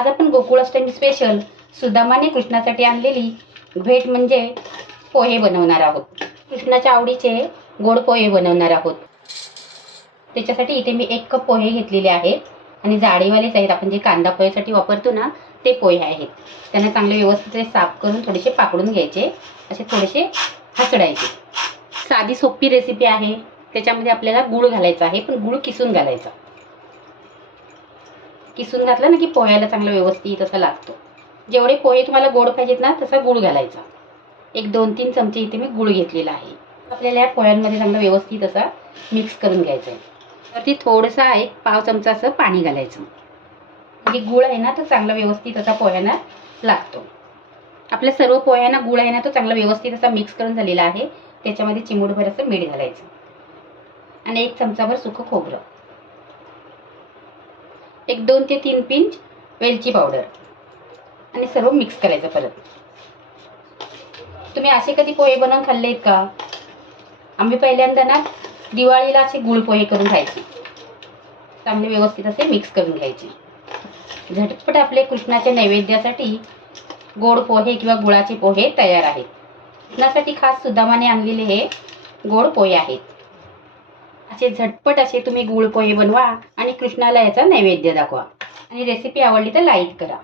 आज आपण गोकुळाष्टमी स्पेशल सुदामाने कृष्णासाठी आणलेली भेट म्हणजे पोहे बनवणार आहोत. कृष्णाच्या आवडीचे गोड पोहे बनवणार आहोत. त्याच्यासाठी इथे मी एक कप पोहे घेतलेले आहेत आणि जाळीवालेच आहेत. आपण जे कांदा पोह्यासाठी वापरतो ना ते पोहे आहेत. त्यांना चांगले व्यवस्थित साफ करून थोडेसे पाकडून घ्यायचे. असे थोडेसे हसडायचे. साधी सोपी रेसिपी आहे. त्याच्यामध्ये आपल्याला गुळ घालायचा आहे पण गुळ किसून घालायचा. किसून घातला ना की पोह्याला चांगला व्यवस्थित असा लागतो. जेवढे पोहे तुम्हाला गोड पाहिजेत ना तसा गुळ घालायचा. एक दोन तीन चमचे इथे मी गुळ घेतलेला आहे. आपल्याला या पोह्यांमध्ये चांगला व्यवस्थित असा मिक्स करून घ्यायचा आहे तर ती थोडंसं एक पाव चमचा असं पाणी घालायचं. म्हणजे गुळ आहे ना तो चांगला व्यवस्थित असा पोह्यांना लागतो. आपल्या सर्व पोह्यांना गुळ आहे ना तो चांगला व्यवस्थित असा मिक्स करून झालेला आहे. त्याच्यामध्ये चिमूटभर असं मीठ घालायचं. आणि एक चमचाभर सुकं खोबरं. एक दोन ते तीन पिंच वेलची पावडर आणि सर्व मिक्स करायचं परत. तुम्ही असे कधी पोहे बनवून खाल्ले आहेत का? आम्ही पहिल्यांदा ना दिवाळीला असे गुळ पोहे करून खायचे. चांगले व्यवस्थित असे मिक्स करून घ्यायचे. झटपट आपले कृष्णाच्या नैवेद्यासाठी गोड पोहे किंवा गुळाचे पोहे तयार आहेत. कृष्णासाठी खास सुदामाने आणलेले हे गोड पोहे आहेत. असे झटपट असे तुम्ही गुळ पोहे बनवा आणि कृष्णाला याचा नैवेद्य दाखवा. आणि रेसिपी आवडली तर लाईक करा.